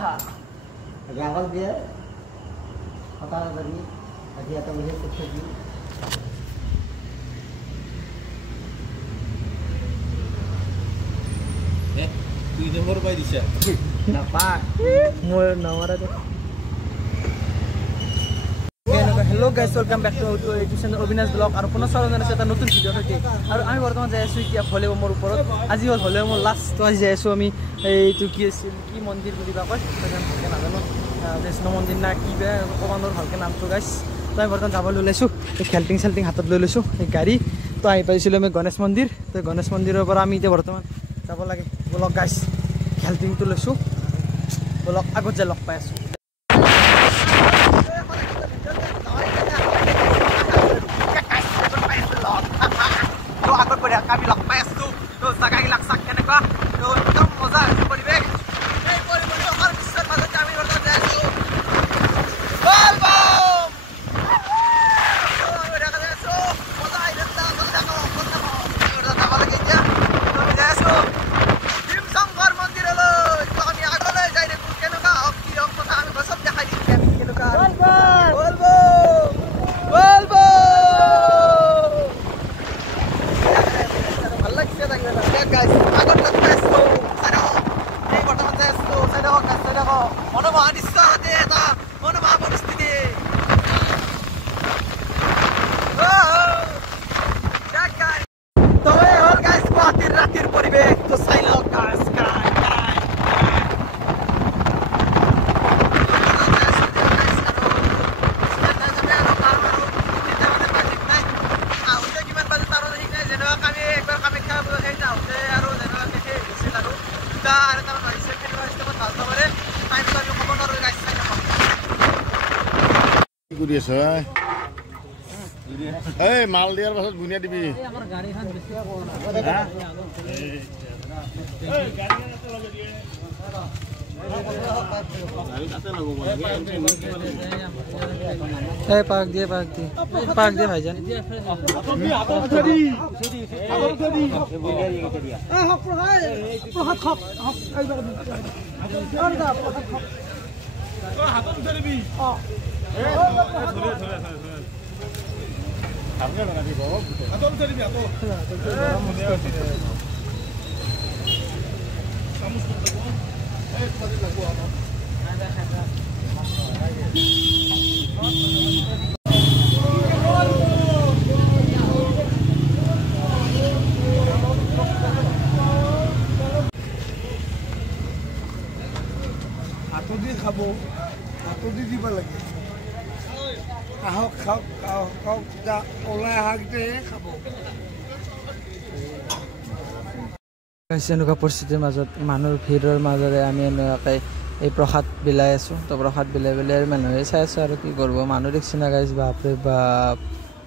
Gagal dia. Kata tadi atau lihat sesuatu. তুই নম্বর পাই দিছা না পা মোর নম্বর আছে hello guys welcome back to YouTube channel Avinash blog और पुनः स्वागत है এটা নতুন ভিডিও সৈতে আৰু আমি বৰ্তমান যাই আছো এতিয়া ভলেবমৰ ওপৰত আজি হ'ল ভলেবমৰ লাষ্ট তো আজি যাই আছো আমি এইটো কি আছিল কি মন্দিৰ বুলি বা কয় ভালকে নাজানো বৈষ্ণৱ মন্দিৰ না কি বে কমানৰ ভালকে নামটো গাইস তো আমি বৰ্তমান যাব লৈছো এই খেলটিং সেলটিং হাতত লৈ লৈছো এই গাড়ী তো আহি পাইছিলো আমি গণেশ মন্দিৰ তো গণেশ মন্দিৰৰ পৰা আমি এতিয়া বৰ্তমান যাব লাগে ব্লগ গাইস খেলটিংটো লৈছো ব্লগ আগত যে লগ পাই আছো kami lak pes tu sakai lak sak kenapa tu kita moza परिवेश ei परिवेश और विश्व माता kami berada di situ bal bom berada di situ moza ini dah berada lagi aja di situ tim sanggar mandir lo kami agak lagi jadi kenapa hoki orang kota kami besok dah di kami kenapa bal bom guys, agak lepas tu. Saya ini berteman saya mana bahan istana dia, mana bahan peristiwa. Ya guys, tu guys, ratir परिवेश tu saya loh guys, এই মাল দিয়ার পাছত বুনিয়া দিবি আমার গাড়ীখন বেছি পাক দিয়ে ভাইজান খাব হাতদি দিব লাগে খাওক ওলাই আহাকে খাব এনেকুৱা পৰিস্থিতিৰ মাজত মানুহৰ ভিৰৰ মাজৰে আমি এনেকুৱাকৈ এই প্ৰসাদ বিলাই আছোঁ তো প্ৰসাদ বিলাই মানুহে চাই আছোঁ আৰু কি কৰিব মানুহ দেখিছে না গাইছ বাপৰে বাপ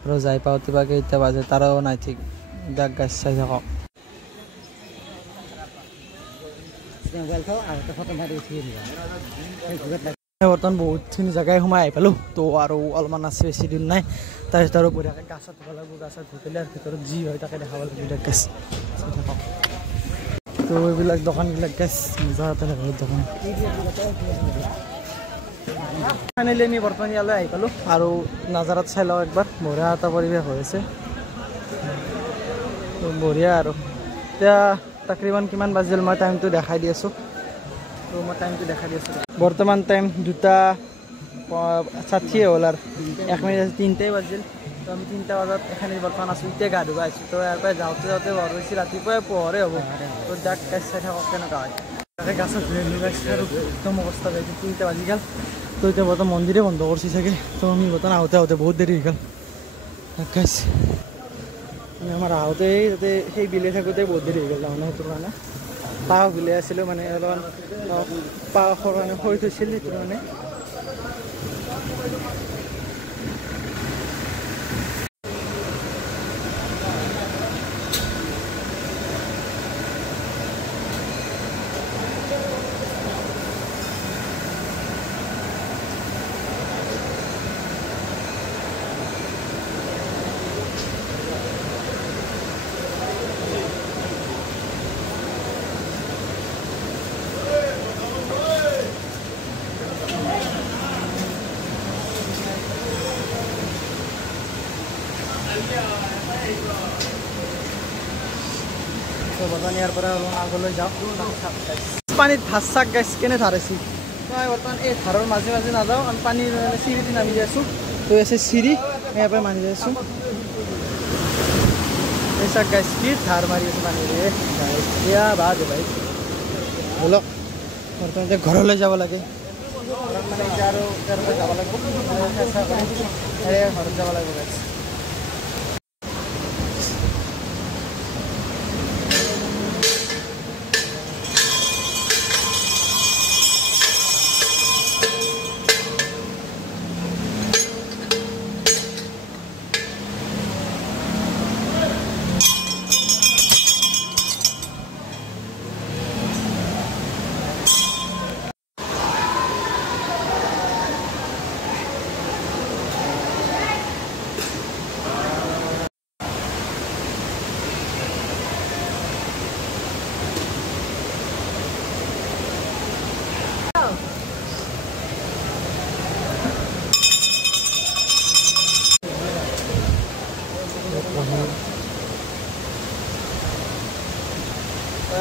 আৰু যাই পাওঁতে বা কেইটা বাজে তাৰাও নাই ঠিক দাগ গাছ চাই থাকক বৰ্তমান বহুতখিনি জেগাই সোমাই আহি পালোঁ তো আৰু অলপমান আছে বেছি দিন নাই তাৰপিছত আৰু বঢ়িয়াকৈ গাছত ধুব লাগিব গাছত ধুই পেলাই ভিতৰত যি হয় তাকে দেখাব লাগিব গাছ চাই থাকক তো এইবিলাক দোকানবিলাক গাছ মজা এটা দোকান ফাইনেলি আমি বৰ্তমান ইয়ালৈ আহি পালোঁ আৰু নাজাৰাত চাই লওঁ একবাৰ বঢ়িয়া এটা পৰিৱেশ হৈ আছে বঢ়িয়া আৰু এতিয়া তাকৰিবান কিমান বাজিল মই টাইমটো দেখাই দি আছোঁ তো মই টাইমটো দেখাই দি আছোঁ বৰ্তমান টাইম 2:60 হ'ল আৰু 1 মিনিট 3টাই বাজিল তো আমি 3টা বজাত এখানে বৰ্তমান আছোঁ এতিয়া গা ধুব আহিছোঁ তো ইয়াৰ পৰা যাওঁতে বৰ বেছি ৰাতিপুৱাই পোহৰে হ'ব তো দাগ গাছ চাই থাকক কেনেকুৱা হয় তাতে গাছত ধুই গাইছে আৰু একদম অৱস্থা পাইছোঁ 3টা বাজি গ'ল তো এতিয়া বৰ্তমান মন্দিৰে বন্ধ কৰিছে চাগে তো আমি বৰ্তমান আহোঁতে বহুত দেৰি হৈ গ'ল দাগ গাছ আমাৰ আহোঁতে তাতে সেই বিলে থাকোঁতে বহুত দেৰি হৈ গ'ল তাৰমানে সেইটো কাৰণে পাহ বিলাই আছিলোঁ মানে অলপমান পাহৰ কাৰণে হৈ থৈছিল সেইটো কাৰণে বৰ্তমান ইয়াৰ পৰা অলপ আগলৈ যাওঁ পানীত ভাত চাক গাইছ কেনে ধাৰাইছি মই বৰ্তমান এই ধাৰৰ মাজে মাজে নাযাওঁ আমি পানীৰ চিৰিদি নামি যাই আছোঁ তো আছে চিৰি ইয়াৰ পৰা নামি যাই আছোঁ এই চাক গাইছ কি ধাৰ মাৰি আছে পানীৰে এতিয়া বাদ ভাই বলক বৰ্তমান এতিয়া ঘৰলৈ যাব লাগে মানে এতিয়া আৰু ঘৰলৈ যাব লাগিব ঘৰত যাব লাগিব গাইছ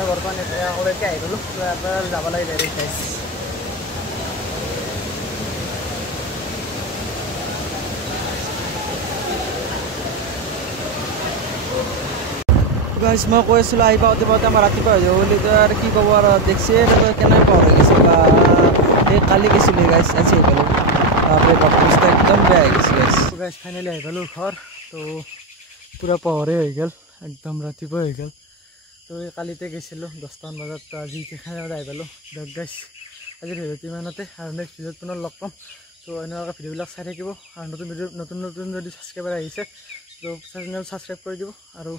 বৰ্তমান এতিয়া আগলৈকে আহি গ'লোঁ ইয়াৰ পৰা যাব লাগে ডাইৰেক্ট গাইছ গাইছ মই কৈ আছিলোঁ আহি পাওঁতে পাওঁতে আমাৰ ৰাতিপুৱা হৈ যাব বুলি আৰু কি ক'ব আৰু দেখছে কেনেকুৱা হৈ গৈছে বা এই কালি গৈছিলোঁ গাইছ আজি আহি পালোঁ অৱস্থা একদম বেয়া হৈ গৈছে গাইছ গাইছ ফাইনেলি আহি পালোঁ ঘৰ তো পূৰা পোহৰে হৈ গ'ল একদম ৰাতিপুৱা হৈ গ'ল তো এই কালিতে গৈছিলোঁ 10টামান বজাত তো আজি খাই আহি পালোঁ দিয়ক গাইছ আজিৰ ভিডিঅ'টো ইমানতে আৰু নেক্সট ভিডিঅ'ত পুনৰ লগ পাম তো এনেকুৱাকৈ ভিডিঅ'বিলাক চাই থাকিব আৰু নতুন যদি ছাবস্ক্ৰাইবাৰ আহিছে তো চেনেল ছাবস্ক্ৰাইব কৰি দিব আৰু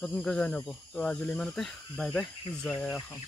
নতুনকৈ জইন হ'ব তো আজিলৈ ইমানতে বাই বাই জয় অসম।